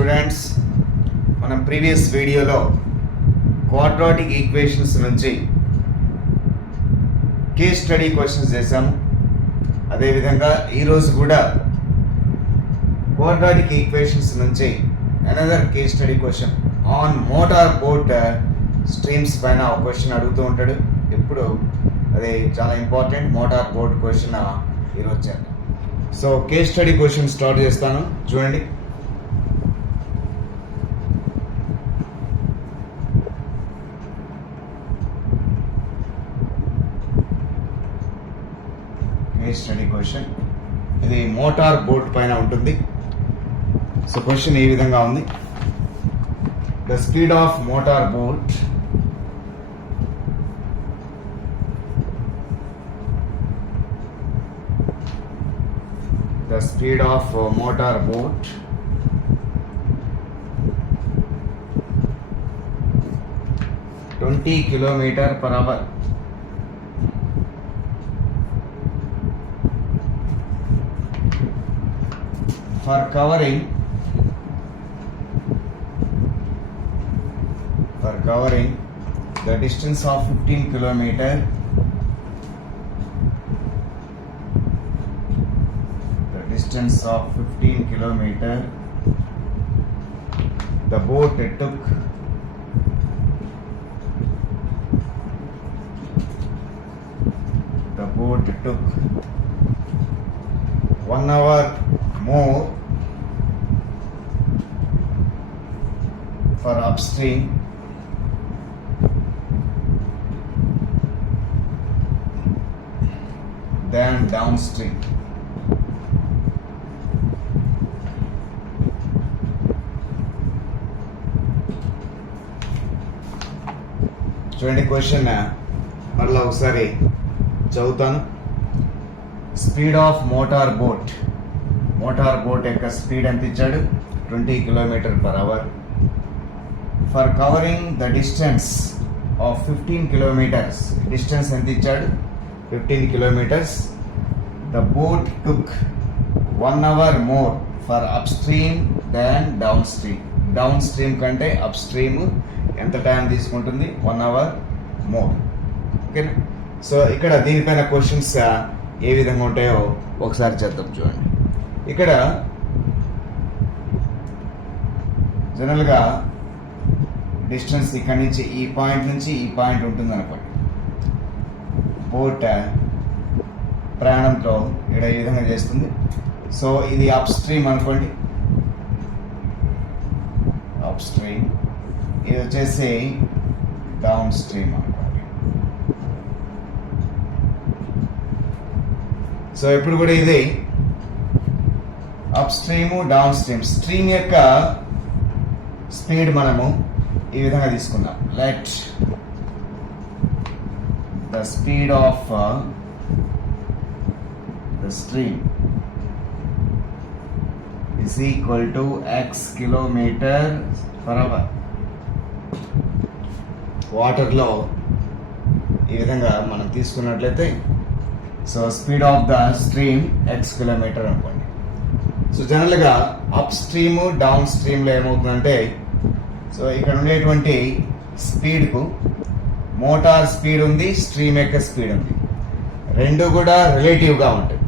స్టూడెంట్స్, మనం ప్రీవియస్ వీడియోలో quadratic equations నుంచి కేస్ స్టడీ క్వశ్చన్స్ చేసాము. అదేవిధంగా ఈరోజు కూడా క్వాడ్రాటిక్ ఈక్వేషన్స్ నుంచి another case study question on motor boat streams పైన ఒక క్వశ్చన్ అడుగుతూ ఉంటాడు ఎప్పుడు. అది చాలా ఇంపార్టెంట్ మోటార్ బోట్ క్వశ్చన్ ఈరోజు చేద్దాం. So case study question start చేస్తాను, చూడండి. కేస్ స్టడీ క్వశ్చన్ ఇది మోటార్ బోట్ పైన ఉంటుంది. సో క్వశ్చన్ ఈ విధంగా ఉంది. The speed of motor boat the speed of motor boat km/h for covering the distance of 15 kilometer the boat took 1 hour more for upstream than downstream. చూడండి క్వశ్చన్ మరలా ఒకసారి చదువుతాను. స్పీడ్ ఆఫ్ మోటార్ బోట్ యొక్క స్పీడ్ ఎంత ఇచ్చాడు? 20 km/h for covering the distance of 15 kilometers. Distance ఎంత ఇచ్చాడు? 15 kilometers. The boat took 1 hour more for up stream than down stream. Down stream కంటే అప్ స్ట్రీమ్ ఎంత టైం తీసుకుంటుంది? 1 hour మోర్. ఓకేనా? సో ఇక్కడ దీనిపైన క్వశ్చన్స్ ఏ విధంగా ఉంటాయో ఒకసారి చేద్దాం. చూడండి, ఇక్కడ జనరల్గా డిస్టెన్స్ ఇక్కడ నుంచి ఈ పాయింట్ నుంచి ఈ పాయింట్ ఉంటుంది అనుకోండి. బోట్ ప్రయాణంతో ఇక్కడ ఈ విధంగా చేస్తుంది. సో ఇది అప్ స్ట్రీమ్ అనుకోండి, అప్ స్ట్రీమ్. ఇది వచ్చేసి డౌన్ స్ట్రీమ్ అనుకోండి. సో ఇప్పుడు కూడా ఇది up stream down stream. Stream యొక్క స్పీడ్ మనము ఈ విధంగా తీసుకుందాం. Let the speed of the stream is equal to x km/h. వాటర్లో ఈ విధంగా మనం తీసుకున్నట్లయితే so speed of the stream x kilometre అనుకోండి. సో జనరల్గా అప్ స్ట్రీమ్ డౌన్ స్ట్రీమ్లో ఏమవుతుందంటే సో ఇక్కడ ఉండేటువంటి స్పీడ్కు మోటార్ స్పీడ్ ఉంది, స్ట్రీమ్ యొక్క స్పీడ్ ఉంది, రెండు కూడా రిలేటివ్గా ఉంటాయి.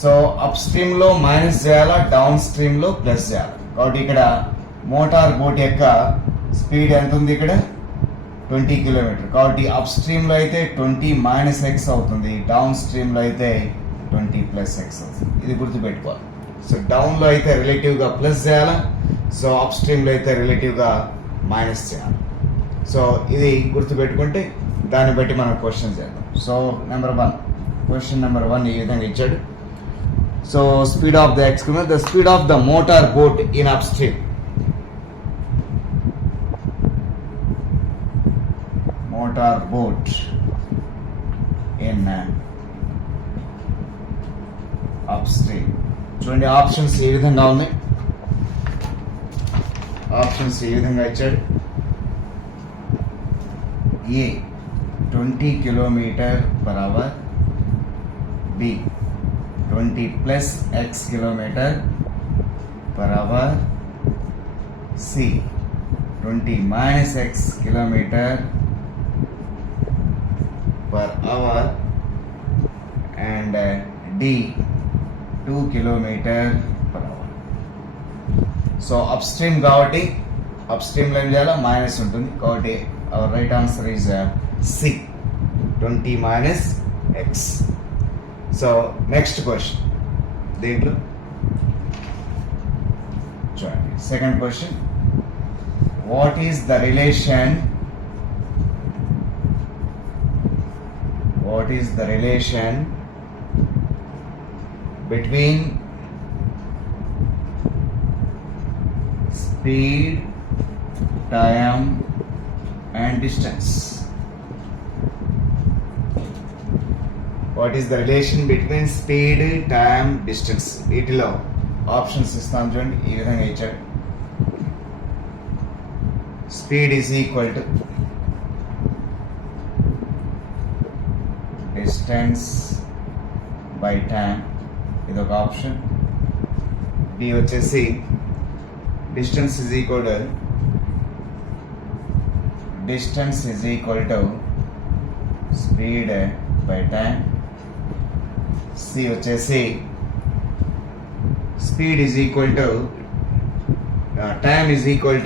సో అప్ స్ట్రీమ్లో మైనస్ చేయాలా, డౌన్ స్ట్రీమ్లో ప్లస్ చేయాలి. కాబట్టి ఇక్కడ మోటార్ బోట్ యొక్క స్పీడ్ ఎంత ఉంది? ఇక్కడ 20 km. కాబట్టి అప్ స్ట్రీమ్లో అయితే 20 - x అవుతుంది, డౌన్ స్ట్రీమ్లో అయితే 20 + x అవుతుంది. ఇది గుర్తుపెట్టుకోవాలి. సో డౌన్లో అయితే రిలేటివ్గా ప్లస్ చేయాలా, సో అప్ స్ట్రీమ్లో అయితే రిలేటివ్గా మైనస్ చేయాలి. సో ఇది గుర్తుపెట్టుకుంటే దాన్ని బట్టి మనం క్వశ్చన్ చేద్దాం. సో క్వశ్చన్ నెంబర్ 1 ఈ విధంగా ఇచ్చాడు. So speed of the x the speed of the motor boat in up stream. Motor boat in up stream. చూడండి ఆప్షన్స్ ఏ విధంగా ఉన్నాయి. ఆప్షన్స్ ఏ విధంగా ఇచ్చాడు? ఏ 20 km/h, B 20 + x km/h, C 20 minus x kilometer per hour and D 2 kilometer per hour. So up stream కాబట్టి up స్ట్రీమ్లో ఏం చేయాలో minus ఉంటుంది కాబట్టి our right answer is C 20 minus x. So next question దీంట్లో చూడండి second question what is the relation between speed, time and distance? What is the relation between speed, time, distance? వీటిలో options ఇస్తాను చూడండి ఈ విధంగా ఇచ్చాడు. Speed is equal to distance by time, ఇది ఒక ఆప్షన్. డి వచ్చేసి distance is equal to speed by time. C వచ్చేసి speed is equal to time is equal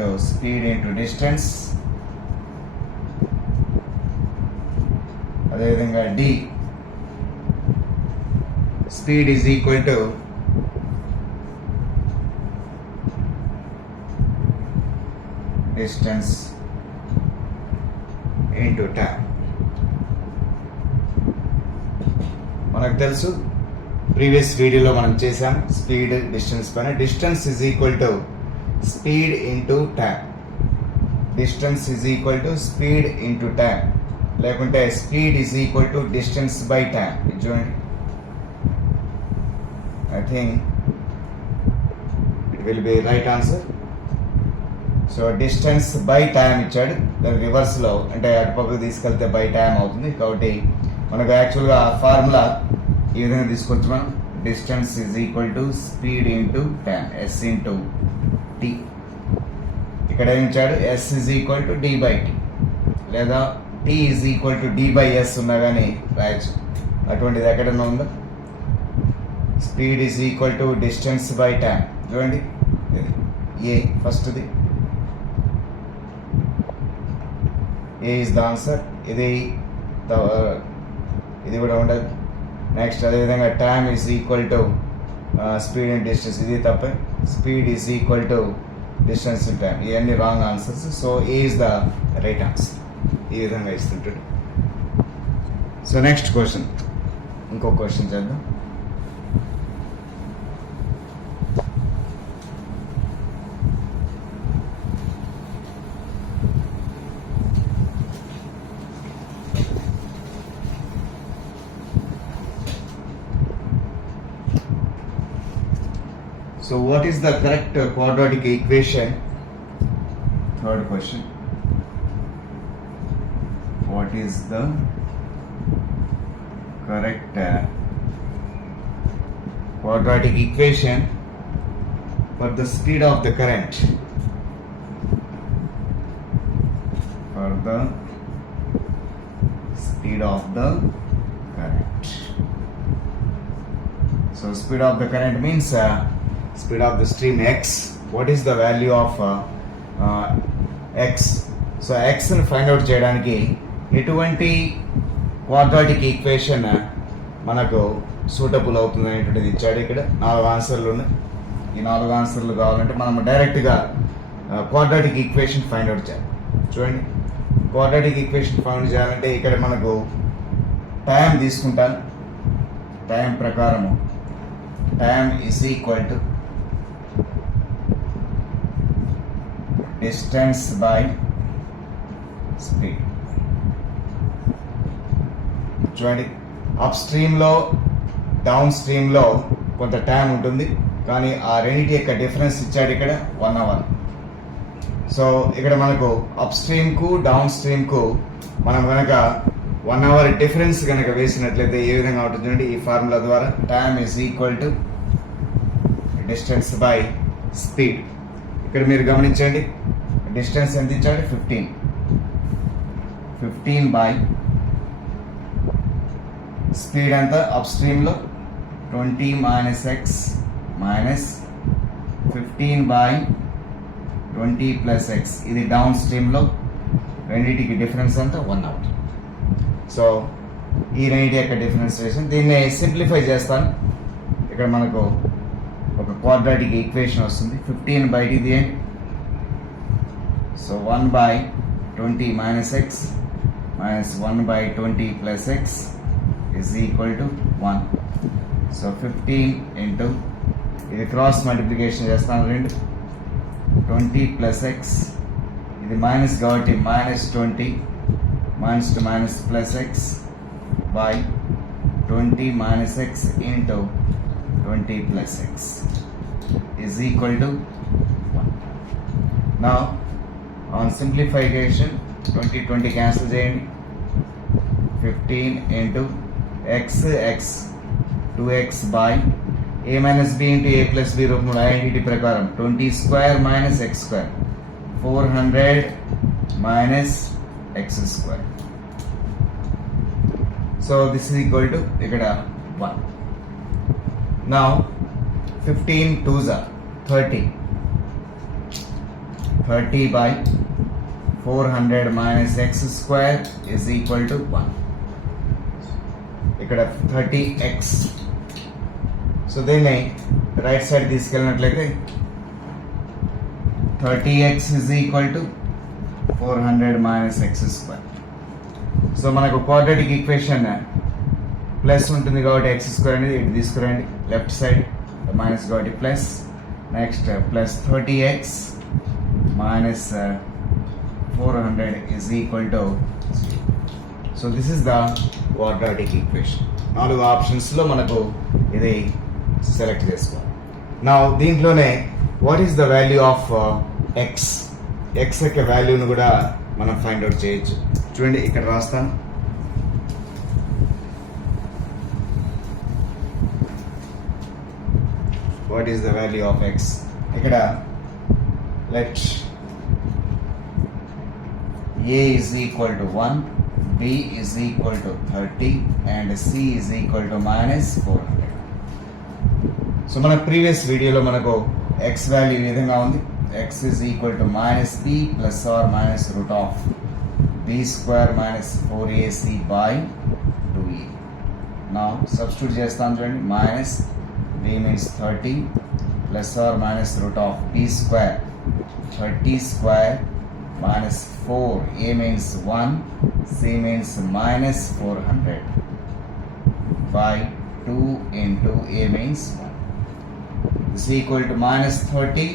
to speed into distance. అదేవిధంగా D speed is equal to distance into time. మనకు తెలుసు previous వీడియోలో మనం చేసాం స్పీడ్ డిస్టెన్స్ పైన. Distance is equal to speed into time. Distance is equal to speed into time, లేకుంటే speed is equal to distance by time. ఇది చూడండి, I think it will be right answer. So distance by time ఇచ్చాడు, దాని రివర్స్లో అంటే అటుపక్కకు తీసుకెళ్తే by time అవుతుంది. కాబట్టి మనకు యాక్చువల్గా ఫార్ములా ఈ విధంగా తీసుకొచ్చి మనం distance is equal to speed into time, S into T. ఇక్కడ ఏమి ఇచ్చాడు, S is equal to D by T, లేదా T is equal to D by S ఉన్నా కానీ రాయచ్చు. అటువంటిది ఎక్కడన్నా ఉందా? Speed is equal to distance by time. చూడండి ఏ ఫస్ట్ది, ఏ ఈజ్ ద ఆన్సర్. ఇది కూడా ఉండదు. నెక్స్ట్ అదేవిధంగా time is equal to speed and distance, ఇది తప్పే. Speed is equal to distance in time, ఇవన్నీ wrong answers. So A is the right answer. ఈ విధంగా ఇస్తుంటాడు. సో నెక్స్ట్ క్వశ్చన్, ఇంకో క్వశ్చన్ చేద్దాం. So what is the correct quadratic equation? Third question. What is the correct quadratic equation for the speed of the current? For the speed of the current. So speed of the current means speed of the stream x. What is the value of x? So x ని find out చేయడానికి ఎటువంటి quadratic equation మనకు సూటబుల్ అవుతుంది అనేటువంటిది ఇచ్చాడు. ఇక్కడ 4 ఆన్సర్లు ఉన్నాయి. ఈ 4 ఆన్సర్లు కావాలంటే మనం డైరెక్ట్గా క్వాడ్రాటిక్ ఈక్వేషన్ ఫైండ్ అవుట్ చేయాలి. చూడండి, క్వాడ్రాటిక్ ఈక్వేషన్ ఫైండ్ చేయాలంటే ఇక్కడ మనకు టైం తీసుకుంటాను. టైం ప్రకారము time is equal to distance by speed. చూడండి, అప్ స్ట్రీమ్లో డౌన్ స్ట్రీమ్లో కొంత టైం ఉంటుంది, కానీ ఆ రెండింటి యొక్క డిఫరెన్స్ ఇచ్చాడు ఇక్కడ 1 అవర్. సో ఇక్కడ మనకు అప్ స్ట్రీమ్కు డౌన్ స్ట్రీమ్కు మనం కనుక 1 అవర్ డిఫరెన్స్ కనుక వేసినట్లయితే ఏ విధంగా ఉంటుంది? ఈ ఫార్ములా ద్వారా time is equal to distance by speed. ఇక్కడ మీరు గమనించండి, డిస్టెన్స్ ఎంత ఇచ్చాడు? 15 బై స్పీడ్ ఎంత అప్ స్ట్రీమ్లో 20 minus X minus 15 by 20 plus X. ఇది డౌన్ స్ట్రీమ్లో రెండింటికి డిఫరెన్స్ అంతా 1 అవుట్. సో ఈ రెండింటి యొక్క డిఫరెన్సియేషన్, దీన్ని సింప్లిఫై చేస్తాను. ఇక్కడ మనకు ఒక క్వాడ్రాటిక్ ఈక్వేషన్ వస్తుంది. 15 బయట తీయండి. సో 1 బై 20 మైనస్ ఎక్స్ మైనస్ 1 బై 20 plus X is equal to 1. సో 15 ఇంటూ, ఇది క్రాస్ మల్టిప్లికేషన్ చేస్తాను, 20 ప్లస్ ఎక్స్, ఇది మైనస్ కాబట్టి మైనస్ 20 minus to minus plus X by 20 minus x into 20 plus x is equal to 1. Now on simplification 20 cancel చేయండి. 15 into x 2x by a minus b into a plus b రూపంలో ఐడెంటిటీ ప్రకారం 20 square minus x square 400 minus x square. So this is equal to ఇక్కడ 1. Now 15 2s are 30. 30 by 400 minus x square is equal to 1. ఇక్కడ 30x. So దీన్ని right side తీసుకెళ్ళినట్లయితే 30x is equal to 400 minus x square. So మనకు quadratic equation plus ఉంటుంది కాబట్టి X square అనేది ఇటు తీసుకురండి లెఫ్ట్ సైడ్, మైనస్ కాబట్టి plus, next plus 30x minus 400 is equal to. So this is the quadratic equation. 4 ఆప్షన్స్లో మనకు ఇది సెలెక్ట్ చేసుకోవాలి. నా దీంట్లోనే what is the value of X, X యొక్క వాల్యూను కూడా మనం ఫైండ్ అవుట్ చేయొచ్చు. చూడండి ఇక్కడ రాస్తాను. What is the value of X? ఇక్కడ let a is equal to 1, b is equal to 30 and c is equal to minus 400. సో మన ప్రీవియస్ వీడియోలో మనకు x వాల్యూ ఈ విధంగా ఉంది. x is equal to minus b plus or minus root of b square minus 4ac by 2e. Now substitute చేస్తాను చూడండి. Minus b means 30 plus or minus root of b square 30 square minus 4, a means 1, c means minus 400 by 2 into a means 1 is equal to minus 30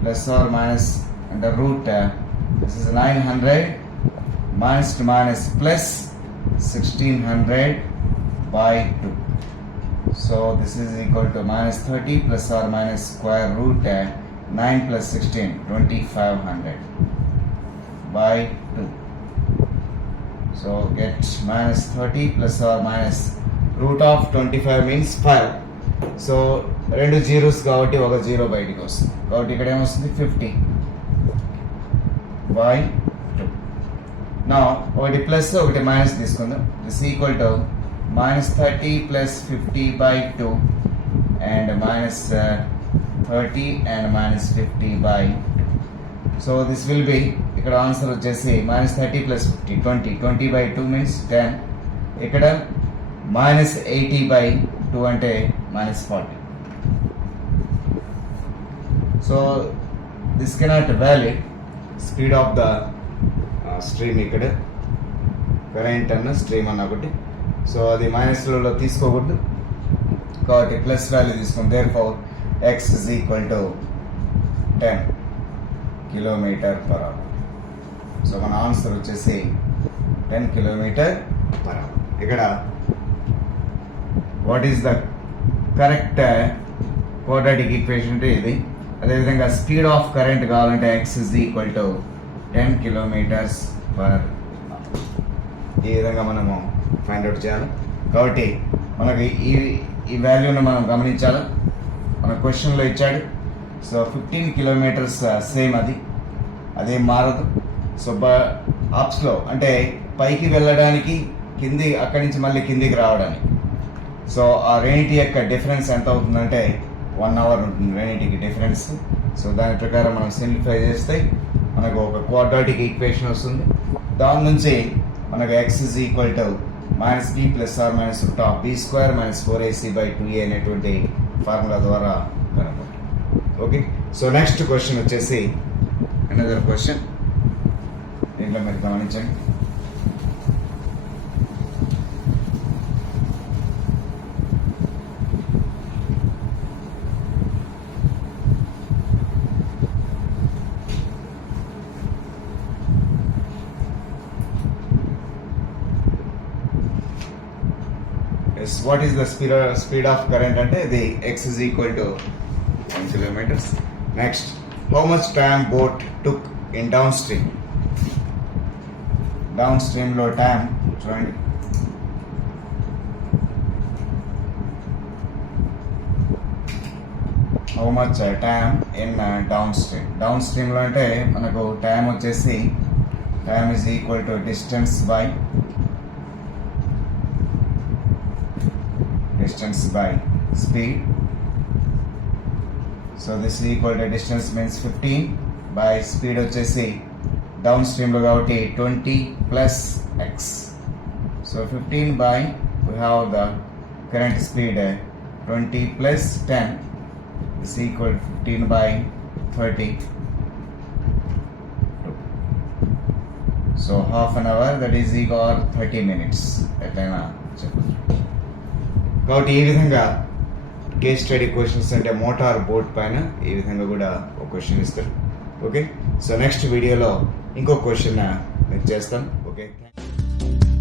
plus or minus under root this is 900 minus to minus plus 1600 by 2. So this is equal to minus 30 plus or minus square root 9 plus 16 2500 by 2. So get minus 30 plus or minus root of 25 means 5. So రెండు జీరోస్ కాబట్టి ఒక జీరో బయటికి వస్తుంది కాబట్టి ఇక్కడ ఏమొస్తుంది 50 by 2. నా ఒకటి ప్లస్ ఒకటి మైనస్ తీసుకుందాం. దిస్ ఈక్వల్ టు minus 30 plus 50 by 2 and minus 30 and minus 50 by 2. So this will be, ఇక్కడ ఆన్సర్ వచ్చేసి minus 30 plus 50 20 by 2 means 10. ఇక్కడ minus 80 by 2 అంటే minus 40. So this cannot valid speed of the stream. ఇక్కడ కరెంట్ అన్న స్ట్రీమ్ అన్న ఒకటి, సో అది మైనస్లలో తీసుకోకూడదు కాబట్టి ప్లస్ వాల్యూ తీసుకుంది. Therefore X is equal to 10 km/h. So మన ఆన్సర్ వచ్చేసి 10 km/h. ఇక్కడ what is the correct quadratic equation అంటే ఇది. అదేవిధంగా స్పీడ్ ఆఫ్ కరెంట్ కావాలంటే ఎక్స్ ఇస్ ఈక్వల్ టు 10 km/h. ఈ విధంగా మనము ఫైండ్ అవుట్ చేయాలి. కాబట్టి మనకి ఈ వాల్యూని మనం గమనించాలి. మన మన క్వశ్చన్లో ఇచ్చాడు. సో 15 కిలోమీటర్స్ సేమ్ అదేం మారదు. సో ఆప్స్లో అంటే పైకి వెళ్ళడానికి అక్కడి నుంచి మళ్ళీ కిందికి రావడానికి. సో ఆ రెండింటి యొక్క డిఫరెన్స్ ఎంత అవుతుందంటే 1 అవర్ ఉంటుంది రెండింటికి డిఫరెన్స్. సో దాని ప్రకారం మనం సింప్లిఫై చేస్తే మనకు ఒక క్వాడ్రాటిక్ ఈక్వేషన్ వస్తుంది. దాని నుంచి మనకు x is equal to -b plus or minus root of b square minus 4ac/2a అనేటువంటి ఫార్ములా ద్వారా కనుక్కుంటాం. ఓకే, సో నెక్స్ట్ క్వశ్చన్ వచ్చేసి అనదర్ క్వశ్చన్. దీంట్లో మీరు గమనించండి. What is the speed of current అంటే ఇది x is equal to 1 kilometers. Next, how much time boat took in downstream? Downstream లో time చూడండి. How much time in downstream? Downstream లో అంటే మనకు time వచ్చేసి time is equal to distance by speed. So this is equal to distance means 15 by speed వచ్చేసి down stream లో కాబట్టి 20 plus x. So 15 by we have the current speed 20 plus 10 is equal to 15 by 30. So half an hour, that is equal 30 minutes. ఎట్లయినా చెప్పచ్చు. కాబట్టి ఈ విధంగా case study questions అంటే motor boat పైన ఈ విధంగా కూడా ఒక క్వశ్చన్ ఇస్తారు. ఓకే, సో నెక్స్ట్ వీడియోలో ఇంకో క్వశ్చన్ మీకు చేస్తాం. Okay, thank you.